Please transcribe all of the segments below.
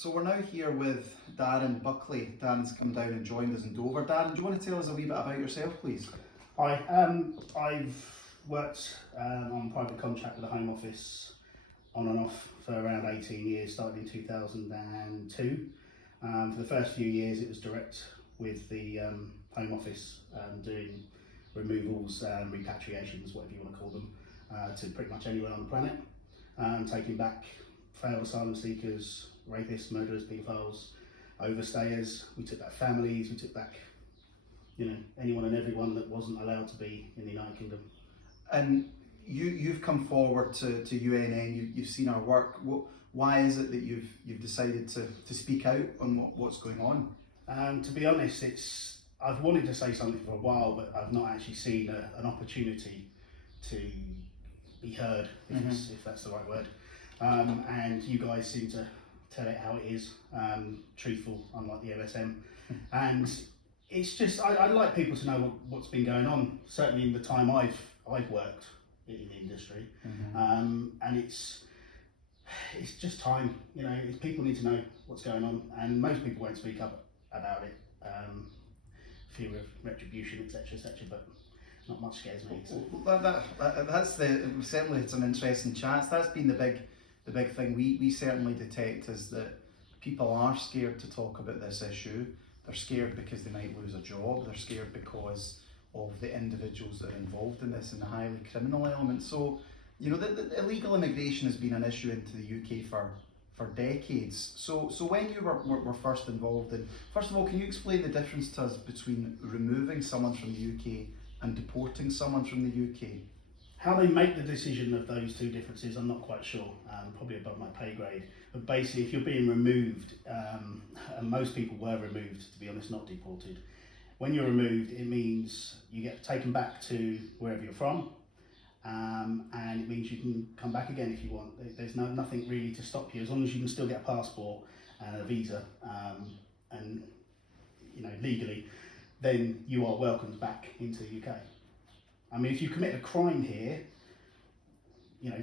So we're now here with Darren Buckley. Darren's come down and joined us in Dover. Darren, do you want to tell us a wee bit about yourself, please? Hi, I've worked on private contract with the Home Office on and off for around 18 years, started in 2002. For the first few years it was direct with the Home Office, doing removals, repatriations, whatever you want to call them, to pretty much anywhere on the planet, taking back failed asylum seekers, rapists, murderers, paedophiles, overstayers. We took back families, we took back anyone and everyone that wasn't allowed to be in the United Kingdom. And you've come forward to UNN, you've seen our work. Why is it that you've decided to speak out on what's going on? To be honest, I've wanted to say something for a while, but I've not actually seen an opportunity to be heard, if that's the right word. And you guys seem to tell it how it is, truthful, unlike the MSM. And it's just, I'd like people to know what's been going on, certainly in the time I've worked in the industry. And it's just time, people need to know what's going on, and most people won't speak up about it, fear of retribution, etc., but not much scares me. So. That's certainly some interesting chats. That's been the big thing we certainly detect, is that people are scared to talk about this issue. They're scared because they might lose a job. They're scared because of the individuals that are involved in this and the highly criminal element. So, the illegal immigration has been an issue into the UK for decades. So when you were first involved in, first of all, can you explain the difference to us between removing someone from the UK and deporting someone from the UK? How they make the decision of those two differences, I'm not quite sure, probably above my pay grade. But basically, if you're being removed, and most people were removed, to be honest, not deported. When you're removed, it means you get taken back to wherever you're from, and it means you can come back again if you want. There's nothing really to stop you, as long as you can still get a passport and a visa, and legally, then you are welcomed back into the UK. I mean, if you commit a crime here,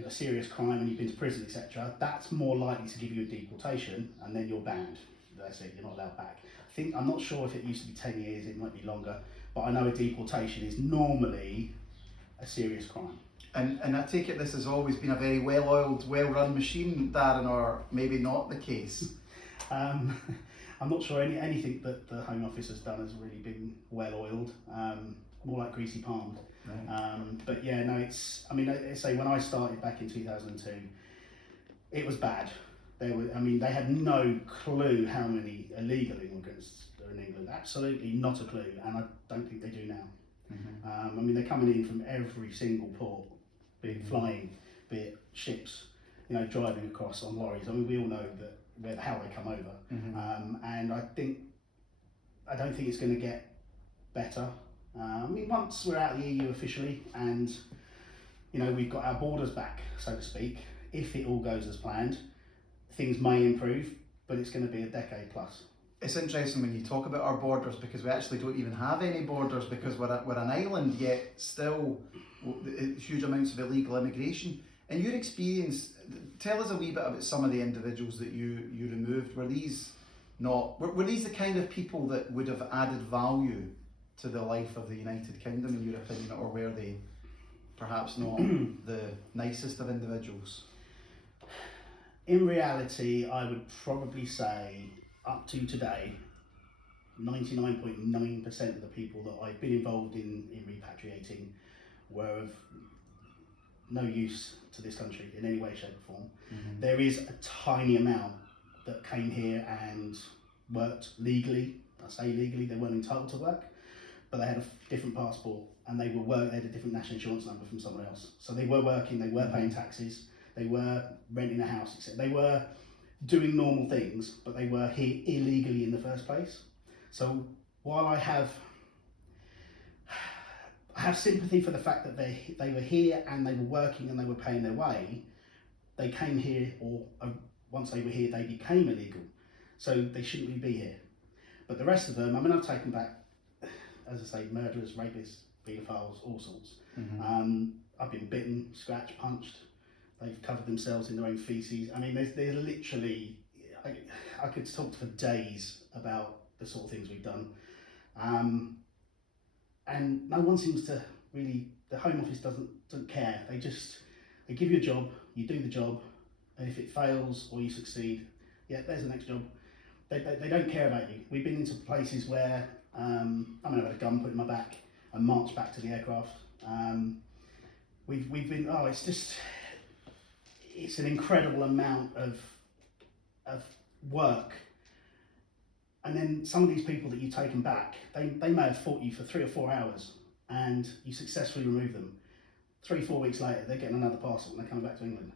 a serious crime, and you've been to prison, etc., that's more likely to give you a deportation, and then you're banned. That's it, you're not allowed back. I'm not sure if it used to be 10 years, it might be longer, but I know a deportation is normally a serious crime. And I take it this has always been a very well-oiled, well-run machine, Darren, or maybe not the case? I'm not sure anything that the Home Office has done has really been well-oiled, more like greasy palmed. Right. But yeah, no, I say when I started back in 2002, it was bad. They had no clue how many illegal immigrants are in England. Absolutely not a clue, and I don't think they do now. They're coming in from every single port, be it flying, be it ships, driving across on lorries. We all know how they come over, and I don't think it's going to get better. Once we're out of the EU officially, and we've got our borders back, so to speak, if it all goes as planned, things may improve, but it's going to be a decade plus. It's interesting when you talk about our borders, because we actually don't even have any borders, because we're an island, yet still huge amounts of illegal immigration. In your experience, tell us a wee bit about some of the individuals that you removed. Were these the kind of people that would have added value to the life of the United Kingdom, in your opinion, or were they perhaps not the nicest of individuals? In reality, I would probably say, up to today, 99.9% of the people that I've been involved in repatriating were of no use to this country in any way, shape or form. There is a tiny amount that came here and worked legally. I say legally, they weren't entitled to work, but they had a different passport, and they had a different national insurance number from someone else. So they were working, they were paying taxes, they were renting a house, etc. They were doing normal things, but they were here illegally in the first place. So while I have sympathy for the fact that they were here and they were working and they were paying their way, they came here, or once they were here, they became illegal. So they shouldn't really be here. But the rest of them, I've taken back, as I say, murderers, rapists, paedophiles, all sorts. I've been bitten, scratched, punched. They've covered themselves in their own feces. There's literally, I could talk for days about the sort of things we've done. And no one seems to really, the Home Office doesn't care. They give you a job, you do the job, and if it fails or you succeed, yeah, there's the next job. They don't care about you. We've been into places where I've had a gun put in my back and marched back to the aircraft. We've been, it's an incredible amount of work. And then some of these people that you've taken back, they may have fought you for 3 or 4 hours and you successfully remove them. 3-4 weeks later, they're getting another parcel and they're coming back to England.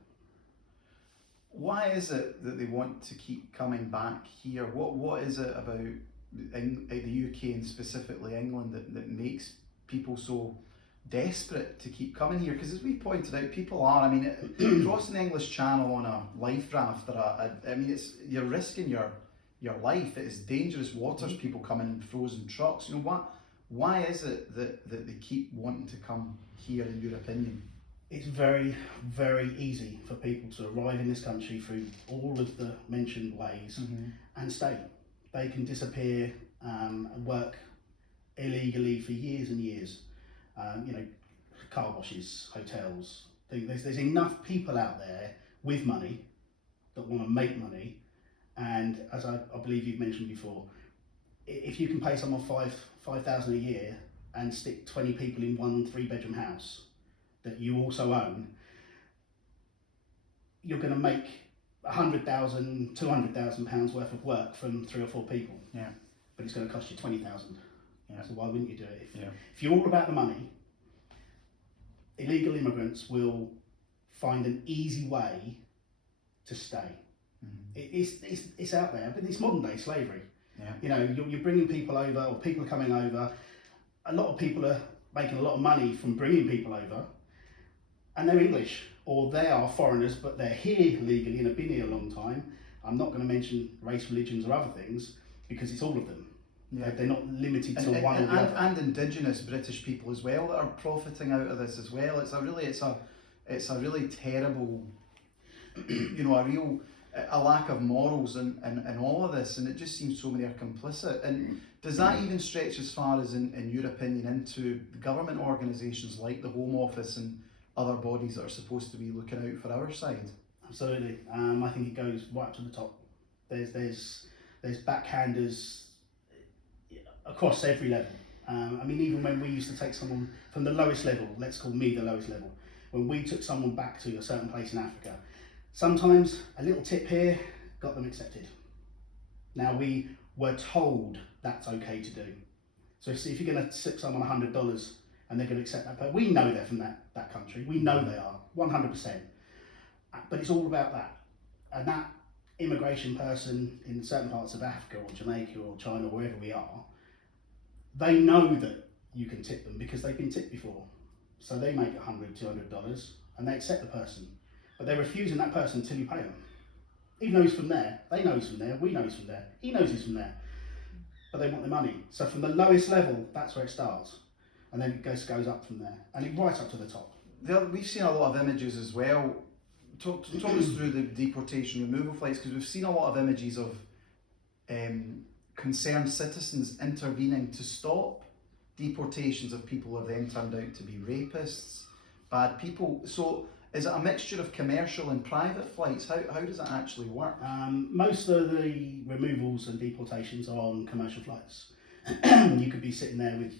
Why is it that they want to keep coming back here? What is it about the UK and specifically England that makes people so desperate to keep coming here? Because as we pointed out, people are, crossing the English Channel on a life raft, you're risking your life. It is dangerous waters, people come in frozen trucks. Why is it that they keep wanting to come here, in your opinion? It's very, very easy for people to arrive in this country through all of the mentioned ways and stay. They can disappear and work illegally for years and years. Car washes, hotels. There's enough people out there with money that want to make money. And as I believe you've mentioned before, if you can pay someone $5,000 a year and stick 20 people in one 3-bedroom house that you also own, you're going to make £100,000, £200,000 worth of work from 3 or 4 people. Yeah. But it's going to cost you 20,000. Yeah. So why wouldn't you do it? If you're all about the money, illegal immigrants will find an easy way to stay. It's out there, but it's modern day slavery. Yeah. You're bringing people over, or people are coming over. A lot of people are making a lot of money from bringing people over, and they're English, or they are foreigners, but they're here legally and have been here a long time. I'm not going to mention race, religions, or other things because it's all of them. Yeah. They're not limited to one or the other. And Indigenous British people as well that are profiting out of this as well. It's a really terrible, a lack of morals and all of this, and it just seems so many are complicit. And does that even stretch as far as, in your opinion, into government organisations like the Home Office and other bodies that are supposed to be looking out for our side? Absolutely. I think it goes right up to the top. There's backhanders across every level. Even when we used to take someone from the lowest level, let's call me the lowest level, when we took someone back to a certain place in Africa, sometimes a little tip here got them accepted. Now, we were told that's okay to do. So if you're going to tip someone $100 and they're going to accept that, but we know they're from that country. We know they are, 100%. But it's all about that. And that immigration person in certain parts of Africa or Jamaica or China, wherever we are, they know that you can tip them because they've been tipped before. So they make $100, $200 and they accept the person. But they're refusing that person until you pay them. Even though he's from there, they know he's from there, we know he's from there, he knows he's from there. But they want the money. So from the lowest level, that's where it starts. And then it goes up from there. And it right up to the top. We've seen a lot of images as well. Talk us through the deportation removal flights, because we've seen a lot of images of concerned citizens intervening to stop deportations of people who have then turned out to be rapists, bad people. So is it a mixture of commercial and private flights? How does it actually work? Most of the removals and deportations are on commercial flights. You could be sitting there with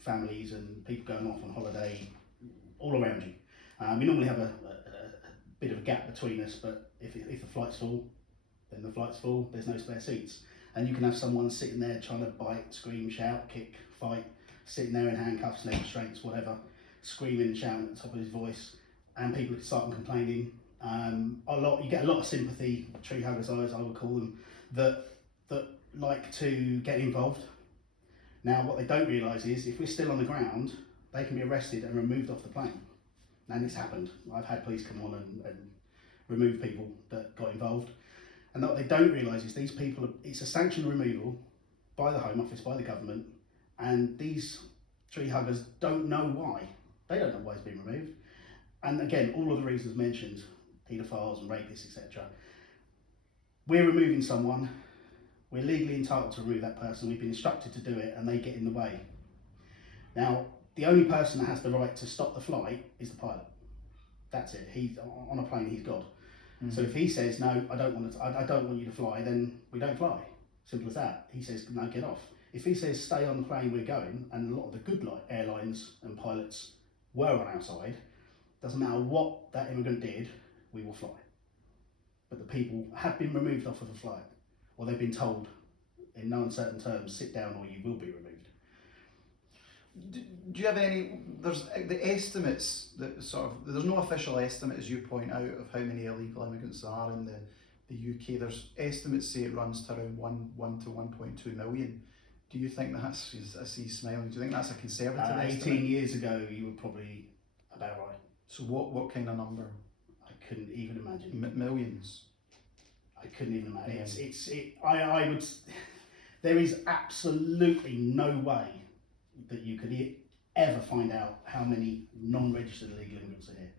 families and people going off on holiday all around you. We normally have a bit of a gap between us, but if the flight's full, then the flight's full, there's no spare seats. And you can have someone sitting there trying to bite, scream, shout, kick, fight, sitting there in handcuffs, leg restraints, whatever, screaming and shouting at the top of his voice, and people start complaining. You get a lot of sympathy, tree huggers, as I would call them, that like to get involved. Now, what they don't realise is if we're still on the ground, they can be arrested and removed off the plane. And it's happened. I've had police come on and remove people that got involved. And what they don't realise is these people, it's a sanctioned removal by the Home Office, by the government, and these tree huggers don't know why. They don't know why it's been removed. And again, all of the reasons mentioned, paedophiles and rapists, etc. we're removing someone, we're legally entitled to remove that person, we've been instructed to do it, and they get in the way. Now, the only person that has the right to stop the flight is the pilot. That's it. He's on a plane, he's God. So if he says, no, I don't want you to fly, then we don't fly. Simple as that. He says, no, get off. If he says, stay on the plane we're going, and a lot of the good airlines and pilots were on our side, doesn't matter what that immigrant did, we will fly. But the people have been removed off of the flight, or they've been told in no uncertain terms, sit down or you will be removed. Do you have any, there's the estimates that sort of, there's no official estimate, as you point out, of how many illegal immigrants there are in the UK. There's estimates say it runs to around 1 to 1.2 million. Do you think that's, I see you smiling, do you think that's a conservative estimate? 18 years ago, you were probably about right. So what kind of number? I couldn't even imagine. Millions? I couldn't even imagine. Yeah. I would, there is absolutely no way that you could ever find out how many non-registered illegal immigrants are here.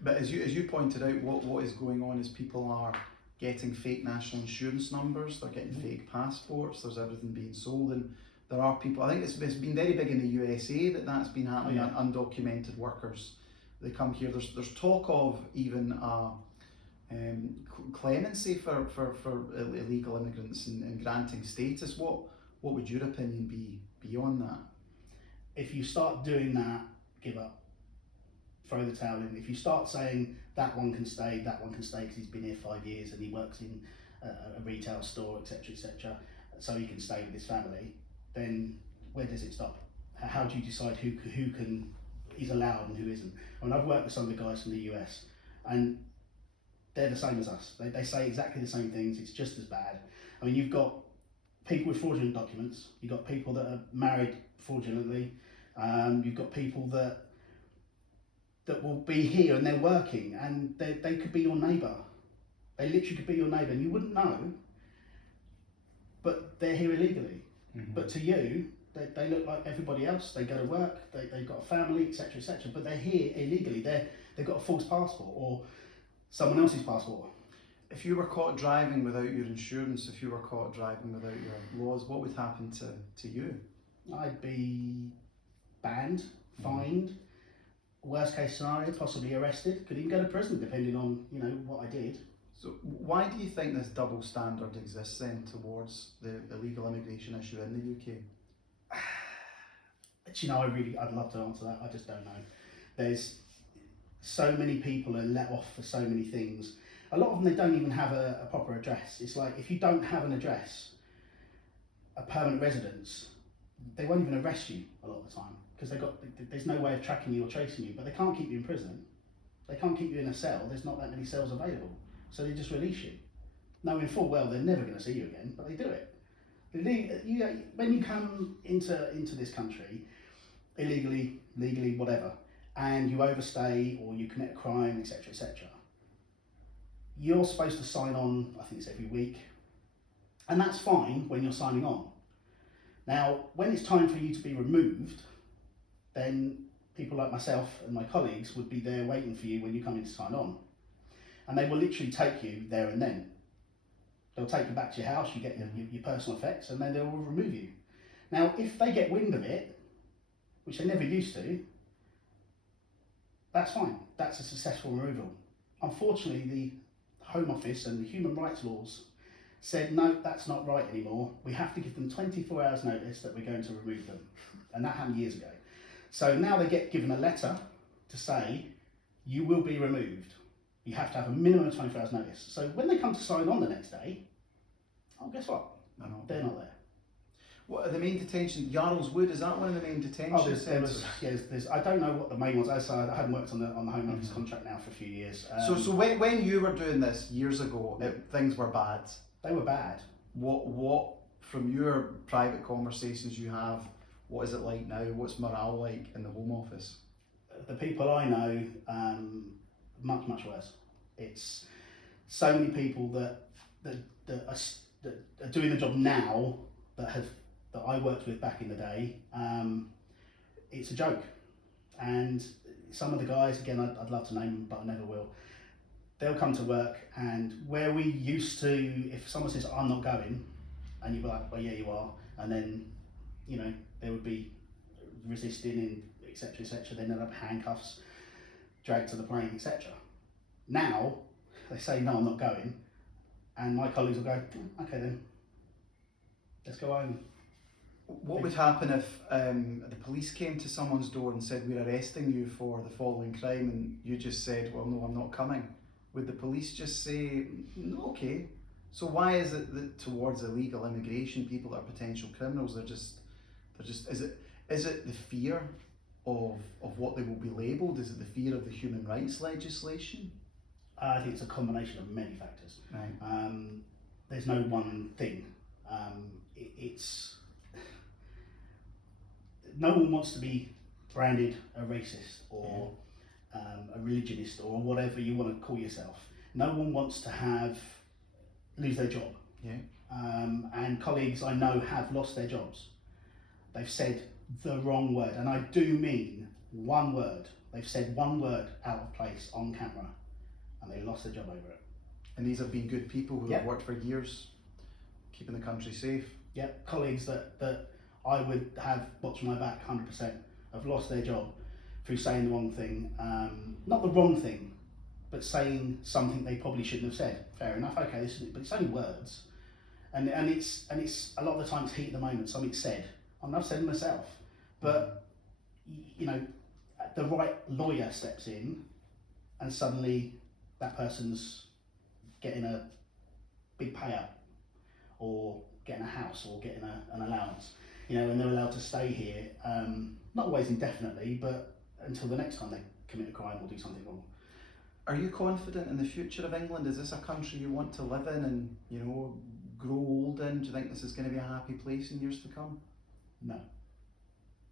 But as you pointed out, what is going on is people are getting fake national insurance numbers, they're getting fake passports, there's everything being sold, and there are people, I think it's been very big in the USA that's been happening, undocumented workers. They come here, there's talk of even clemency for illegal immigrants and granting status. What would your opinion be on that? If you start doing that, give up. Throw the towel in. If you start saying that one can stay because he's been here 5 years and he works in a retail store, etc., so he can stay with his family, then where does it stop? How do you decide who is allowed and who isn't? I mean, I've worked with some of the guys from the US, and they're the same as us. They say exactly the same things. It's just as bad. I mean, you've got people with fraudulent documents. You've got people that are married fraudulently. You've got people that will be here and they're working, and they could be your neighbour. They literally could be your neighbour, and you wouldn't know, but they're here illegally. Mm-hmm. But to you, they look like everybody else. They go to work, they've got a family, etc., but they're here illegally. They've got a false passport or someone else's passport. If you were caught driving without your insurance, if you were caught driving without your laws, what would happen to you? I'd be banned, fined, worst case scenario, possibly arrested, could even go to prison depending on what I did. So why do you think this double standard exists then towards the illegal immigration issue in the UK? I'd love to answer that. I just don't know. There's so many people are let off for so many things. A lot of them, they don't even have a proper address. It's like, if you don't have an address, a permanent residence, they won't even arrest you a lot of the time because there's no way of tracking you or tracing you, but they can't keep you in prison. They can't keep you in a cell. There's not that many cells available. So they just release you, knowing full well they're never going to see you again, but they do it. When you come into this country, illegally, legally, whatever, and you overstay or you commit a crime, etc., you're supposed to sign on, I think it's every week, and that's fine when you're signing on. Now, when it's time for you to be removed, then people like myself and my colleagues would be there waiting for you when you come in to sign on. And they will literally take you there and then. They'll take you back to your house, you get your personal effects, and then they will remove you. Now, if they get wind of it, which they never used to, that's fine. That's a successful removal. Unfortunately, the Home Office and the human rights laws said, no, that's not right anymore. We have to give them 24 hours notice that we're going to remove them. And that happened years ago. So now they get given a letter to say, you will be removed. You have to have a minimum of 24 hours notice. So when they come to sign on the next day, guess what? They're not there. What are the main detention? Yarrow's Wood, is that one of the main detention centres? There's I don't know what the main ones are. So I haven't worked on the Home Office contract now for a few years. So when you were doing this years ago, things were bad. They were bad. What from your private conversations you have, what is it like now? What's morale like in the Home Office? The people I know, much worse. It's so many people that are doing the job now that I worked with back in the day. It's a joke, and some of the guys, again, I'd love to name them, but I never will. they'll come to work, and where we used to, if someone says I'm not going, and you'd be like, well, yeah, you are, and then there would be resisting and etc. etc. Then they'll have handcuffs, dragged to the plane, etc. Now they say no, I'm not going, and my colleagues will go, okay then, let's go home. What would happen if the police came to someone's door and said, we're arresting you for the following crime, and you just said, well, no, I'm not coming? Would the police just say, no, okay? So why is it that towards illegal immigration, people are potential criminals? They're just, is it the fear of what they will be labelled? Is it the fear of the human rights legislation? I think it's a combination of many factors. Right. There's no one thing. It's no one wants to be branded a racist or a religionist or whatever you want to call yourself. No one wants to lose their job. Yeah. And colleagues I know have lost their jobs. They've said the wrong word, and I do mean one word. They've said one word out of place on camera, and they lost their job over it. And these have been good people who have worked for years, keeping the country safe. Yeah, colleagues that I would have watched my back 100% have lost their job through saying the wrong thing. Not the wrong thing, but saying something they probably shouldn't have said. Fair enough, okay, but it's only words. And it's a lot of the time it's heat of the moment, something's said. And I've said it myself. But the right lawyer steps in and suddenly that person's getting a big payout or getting a house or getting an allowance, and they're allowed to stay here, not always indefinitely, but until the next time they commit a crime or do something wrong. Are you confident in the future of England? Is this a country you want to live in and grow old in? Do you think this is going to be a happy place in years to come? No.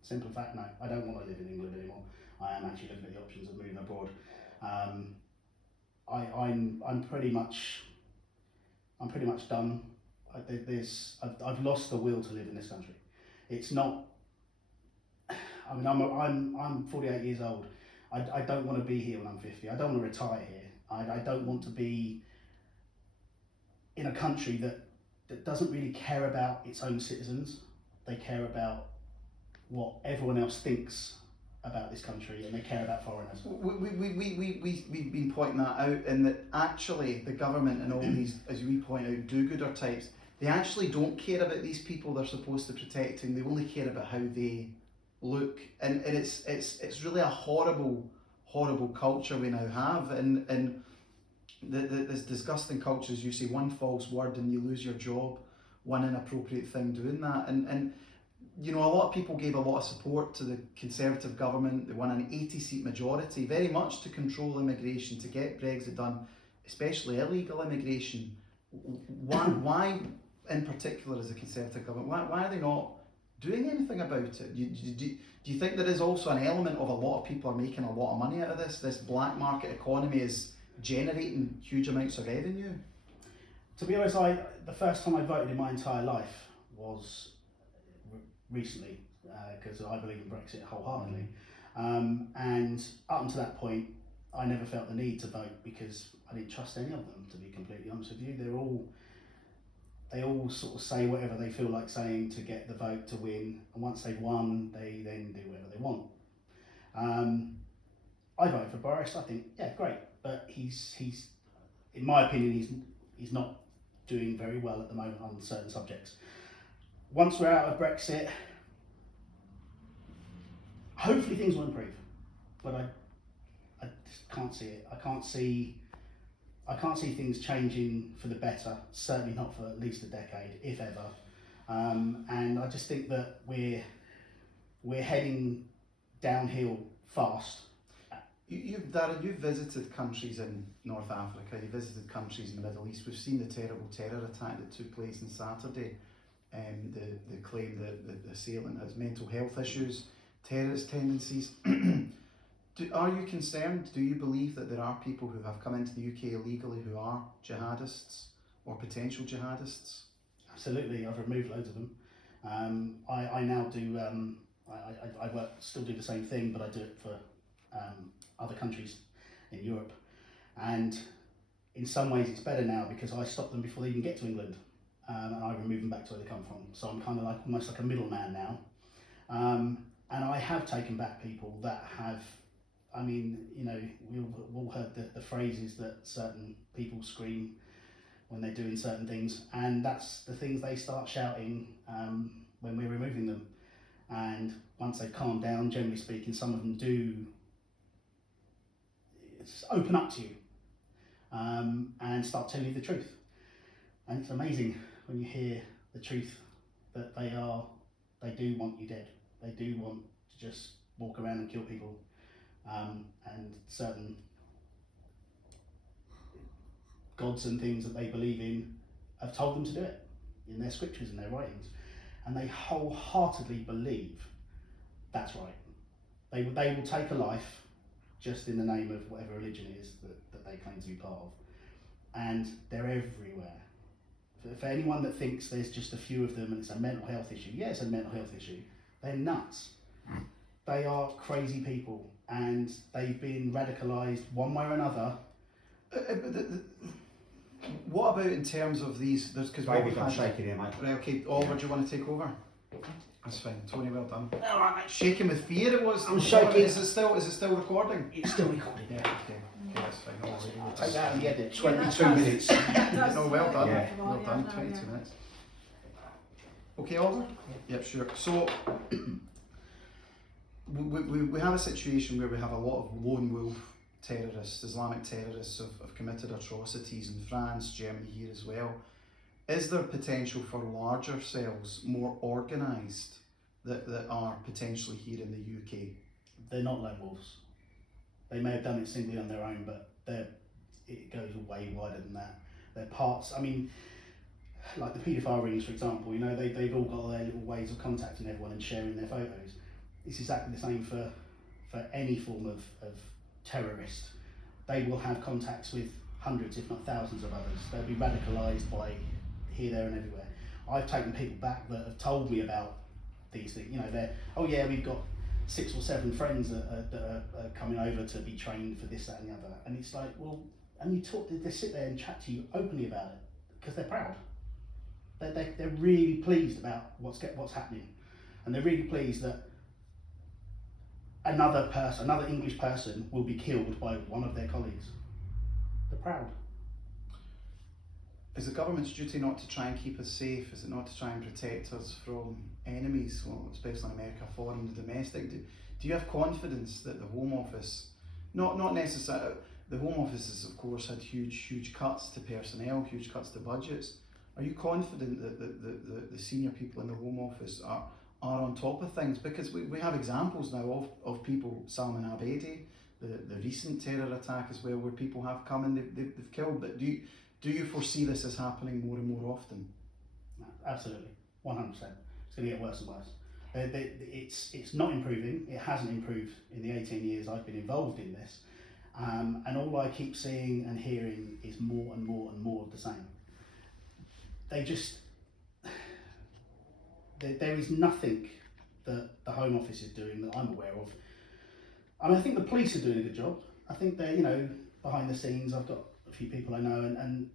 Simple fact, no. I don't want to live in England anymore. I am actually looking at the options of moving abroad. I'm pretty much done. I've lost the will to live in this country. It's not. I mean, I'm 48 years old. I don't want to be here when I'm 50. I don't want to retire here. I don't want to be in a country that doesn't really care about its own citizens. They care about what everyone else thinks about this country, and they care about foreigners. We've been pointing that out, and that actually the government and all these, as we point out, do-gooder types, they actually don't care about these people they're supposed to protect, and they only care about how they look. And it's really a horrible culture we now have, and this disgusting culture, as you say, one false word and you lose your job, one inappropriate thing doing that, and a lot of people gave a lot of support to the Conservative government. They won an 80-seat majority, very much to control immigration, to get Brexit done, especially illegal immigration. Why in particular, as a Conservative government, why are they not doing anything about it? Do you think there is also an element of a lot of people are making a lot of money out of this? This black market economy is generating huge amounts of revenue? To be honest, the first time I voted in my entire life was recently, because I believe in Brexit wholeheartedly. And up until that point, I never felt the need to vote because I didn't trust any of them, to be completely honest with you. They all sort of say whatever they feel like saying to get the vote to win, and once they've won, they then do whatever they want. I voted for Boris. I think, yeah, great, but he's in my opinion, he's not doing very well at the moment on certain subjects. Once we're out of Brexit, hopefully things will improve, but I just can't see it. I can't see things changing for the better, certainly not for at least a decade, if ever. And I just think that we're heading downhill fast. Darren, you've visited countries in North Africa, you've visited countries in the Middle East. We've seen the terrible terror attack that took place on Saturday. The claim that the assailant has mental health issues, terrorist tendencies. Are you concerned? Do you believe that there are people who have come into the UK illegally who are jihadists or potential jihadists? Absolutely, I've removed loads of them. I now do, I still do the same thing, but I do it for other countries in Europe. And in some ways it's better now because I stop them before they even get to England, and I remove them back to where they come from. So I'm kind of like almost like a middleman now. And I have taken back people that have, I mean, you know, we've all heard the phrases that certain people scream when they're doing certain things, and that's the things they start shouting when we're removing them. And once they've calmed down, generally speaking, some of them do open up to you and start telling you the truth. And it's amazing when you hear the truth that they do want you dead. They do want to just walk around and kill people. And certain gods and things that they believe in have told them to do it in their scriptures and their writings. And they wholeheartedly believe that's right. They will take a life just in the name of whatever religion it is that they claim to be part of. And they're everywhere. For anyone that thinks there's just a few of them and it's a mental health issue, yeah, it's a mental health issue. They're nuts. They are crazy people, and they've been radicalised one way or another. What about in terms of these? Because I'm shaking here, mate. Right, okay, Oliver, do you want to take over? That's fine, Tony, well done. All right, mate. Shaking with fear it was. I'm shaking. Is it still recording? It's still recording. Yeah, okay, that's fine. Oliver, you will Take that and get it. 22 minutes. No, well done. Yeah. Well done, 22 minutes. Okay, Oliver? Yep, sure. So, we have a situation where we have a lot of lone wolf terrorists, Islamic terrorists have committed atrocities in France, Germany here as well. Is there potential for larger cells, more organised, that are potentially here in the UK? They're not lone wolves. They may have done it singly on their own, but it goes way wider than that. They're parts, I mean, like the paedophile rings, for example, you know, they've all got their little ways of contacting everyone and sharing their photos. It's exactly the same for any form of terrorist. They will have contacts with hundreds, if not thousands of others. They'll be radicalised by here, there and everywhere. I've taken people back that have told me about these things. You know, oh yeah, we've got 6 or 7 friends that are coming over to be trained for this, that and the other. And it's like, well, and they sit there and chat to you openly about it because they're proud. They're really pleased about what's happening. And they're really pleased that another English person will be killed by one of their colleagues. They're proud. Is the government's duty not to try and keep us safe? Is it not to try and protect us from enemies, well, especially America, foreign and domestic? Do you have confidence that the Home Office, not necessarily, the Home Office has of course had huge cuts to personnel, huge cuts to budgets. Are you confident that the senior people in the Home Office are on top of things? Because we have examples now of people, Salman Abedi, the recent terror attack as well, where people have come and they've killed. But do you foresee this as happening more and more often? Absolutely, 100%. It's going to get worse and worse. It's not improving. It hasn't improved in the 18 years I've been involved in this. And all I keep seeing and hearing is more and more and more of the same. There is nothing that the Home Office is doing that I'm aware of. I mean, I think the police are doing a good job. I think they're, you know, behind the scenes. I've got a few people I know, and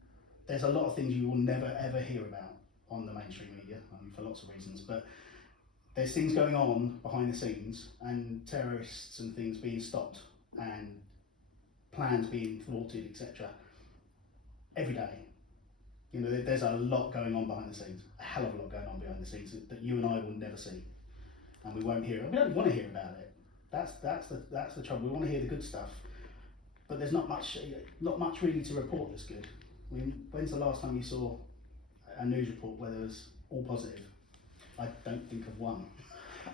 there's a lot of things you will never ever hear about on the mainstream media, for lots of reasons. But there's things going on behind the scenes, and terrorists and things being stopped, and plans being thwarted, etc. Every day. You know, there's a lot going on behind the scenes, a hell of a lot going on behind the scenes that you and I will never see, and we won't hear. We don't want to hear about it. That's the trouble. We want to hear the good stuff, but there's not much really to report that's good. I mean, when's the last time you saw a news report where there was all positive? I don't think of one.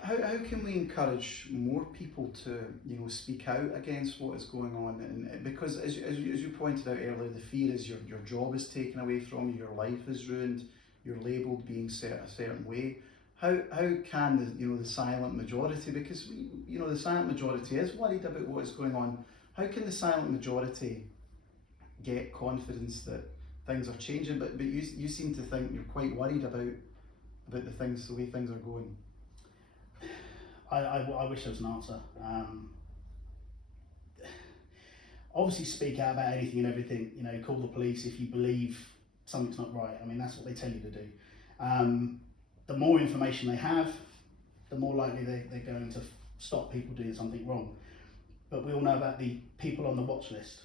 How can we encourage more people to, you know, speak out against what is going on? And because as you pointed out earlier, the fear is your job is taken away from you, your life is ruined, you're labelled being a certain way. How can the silent majority, because the silent majority is worried about what is going on, how can the silent majority get confidence that things are changing? But you seem to think you're quite worried about the way things are going. I wish there was an answer. obviously speak out about anything and everything. You know, call the police if you believe something's not right. I mean, that's what they tell you to do. The more information they have, the more likely they're going to stop people doing something wrong. But we all know about the people on the watch list.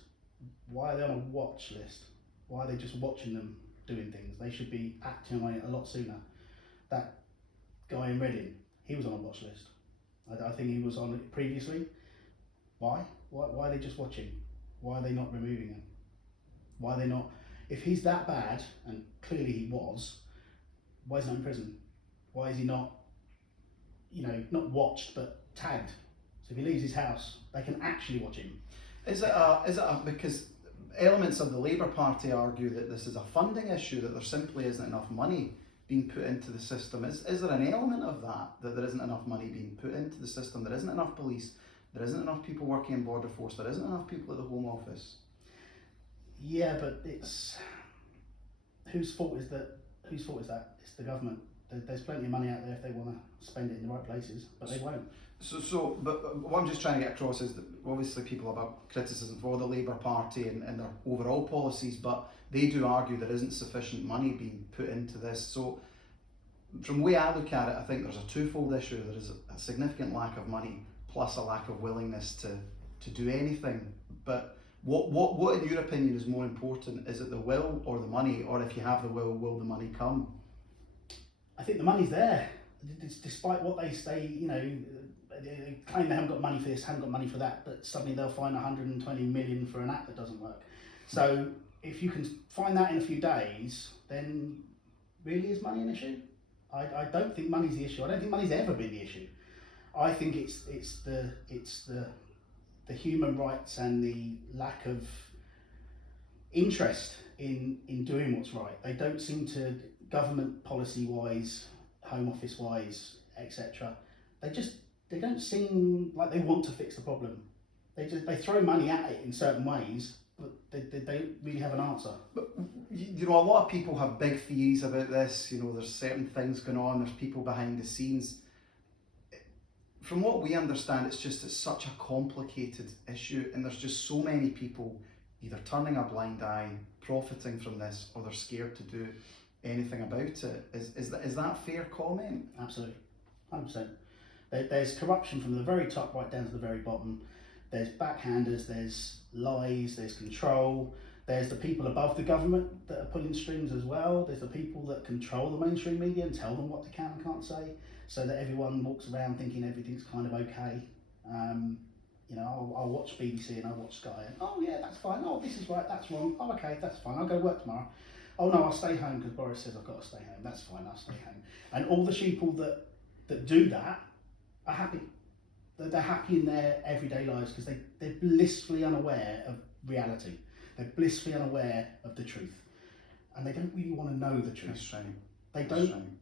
Why are they on a watch list? Why are they just watching them doing things? They should be acting on it a lot sooner. That guy in Reading, he was on a watch list. I think he was on it previously. Why? Why are they just watching? Why are they not removing him? Why are they not? If he's that bad, and clearly he was, why is he not in prison? Why is he not, not watched but tagged? So if he leaves his house, they can actually watch him. Is it because elements of the Labour Party argue that this is a funding issue, that there simply isn't enough money being put into the system? Is there an element of that there isn't enough money being put into the system? There isn't enough police, there isn't enough people working in Border Force, there isn't enough people at the Home Office? Yeah, but it's whose fault is that? It's the government. There's plenty of money out there if they want to spend it in the right places, but they won't. But what I'm just trying to get across is that obviously people have a criticism for the Labour Party and their overall policies, but they do argue there isn't sufficient money being put into this. So from the way I look at it, I think there's a twofold issue. There is a significant lack of money plus a lack of willingness to do anything. But what in your opinion is more important? Is it the will or the money? Or if you have the will the money come? I think the money's there, despite what they say. They claim they haven't got money for this, haven't got money for that, but suddenly they'll find 120 million for an app that doesn't work. So if you can find that in a few days, then really is money an issue? I don't think money's the issue. I don't think money's ever been the issue. I think it's the human rights and the lack of interest in doing what's right. They don't seem to, government policy wise, Home Office wise, etc. They don't seem like they want to fix the problem. They throw money at it in certain ways, but they don't really have an answer. But a lot of people have big theories about this. There's certain things going on. There's people behind the scenes. From what we understand, it's such a complicated issue, and there's just so many people either turning a blind eye, profiting from this, or they're scared to do anything about it. Is that fair comment? Absolutely, 100%. There's corruption from the very top right down to the very bottom. There's backhanders, there's lies, there's control. There's the people above the government that are pulling strings as well. There's the people that control the mainstream media and tell them what they can and can't say, so that everyone walks around thinking everything's kind of okay. I'll watch BBC and I'll watch Sky and, oh yeah, that's fine. Oh, this is right, that's wrong. Oh, okay, that's fine. I'll go work tomorrow. Oh no, I'll stay home because Boris says I've got to stay home. That's fine, I'll stay home. And all the sheeple that do that are happy. They're happy in their everyday lives because they're blissfully unaware of reality. They're blissfully unaware of the truth. And they don't really want to know the truth. That's right. They don't.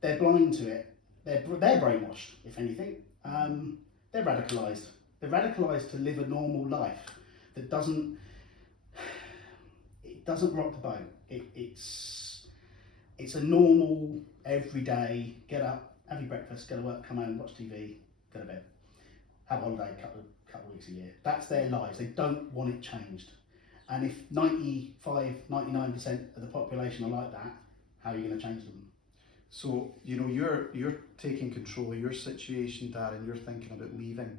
They're blind to it. They're brainwashed, if anything. They're radicalised. They're radicalised to live a normal life that doesn't rock the boat. It's a normal, everyday, get up, have your breakfast, go to work, come home, watch TV, go to bed, have a holiday a couple of weeks a year. That's their lives. They don't want it changed. And if 95, 99% of the population are like that, how are you going to change them? So, you're taking control of your situation, Darren, you're thinking about leaving.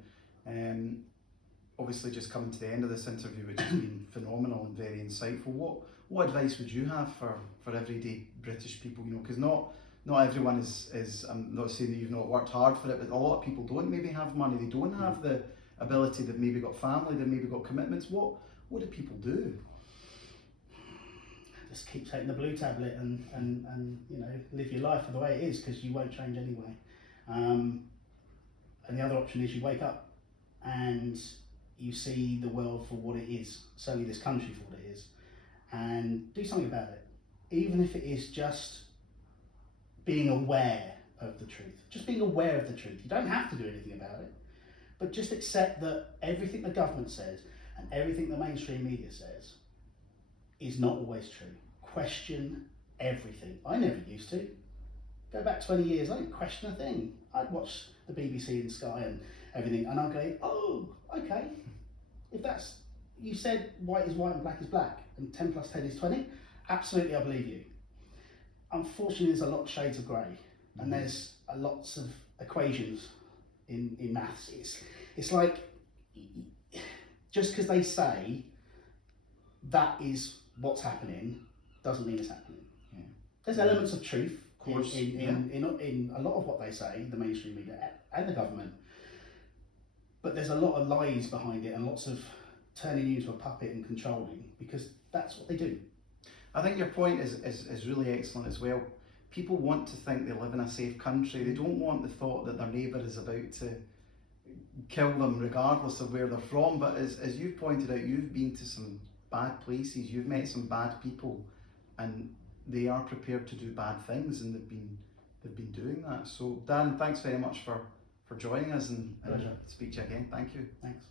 Obviously just coming to the end of this interview, which has been phenomenal and very insightful. What advice would you have for everyday British people? Because not everyone is, I'm not saying that you've not worked hard for it, but a lot of people don't maybe have money, they don't have the ability, they've maybe got family, they've maybe got commitments. What do people do? Just keep taking the blue tablet and live your life the way it is, because you won't change anyway. And the other option is you wake up and you see the world for what it is, certainly this country for what it is, and do something about it. Even if it is just being aware of the truth. Just being aware of the truth. You don't have to do anything about it, but just accept that everything the government says and everything the mainstream media says is not always true. Question everything. I never used to. Go back 20 years, I didn't question a thing. I'd watch the BBC and Sky and everything, and I'd go, oh, okay. if that's, you said white is white and black is black, and 10 plus 10 is 20, absolutely, I believe you. Unfortunately, there's a lot of shades of grey, and there's lots of equations in maths. It's like, just because they say that is what's happening doesn't mean it's happening. Yeah. There's elements of truth, of course, in a lot of what they say, the mainstream media and the government, but there's a lot of lies behind it and lots of turning you into a puppet and controlling, because that's what they do. I think your point is really excellent as well. People want to think they live in a safe country. They don't want the thought that their neighbour is about to kill them regardless of where they're from. But as you've pointed out, you've been to some bad places, you've met some bad people, and they are prepared to do bad things, and they've been doing that. So Darren, thanks very much for joining us, and Pleasure. speak to you again. Thank you. Thanks.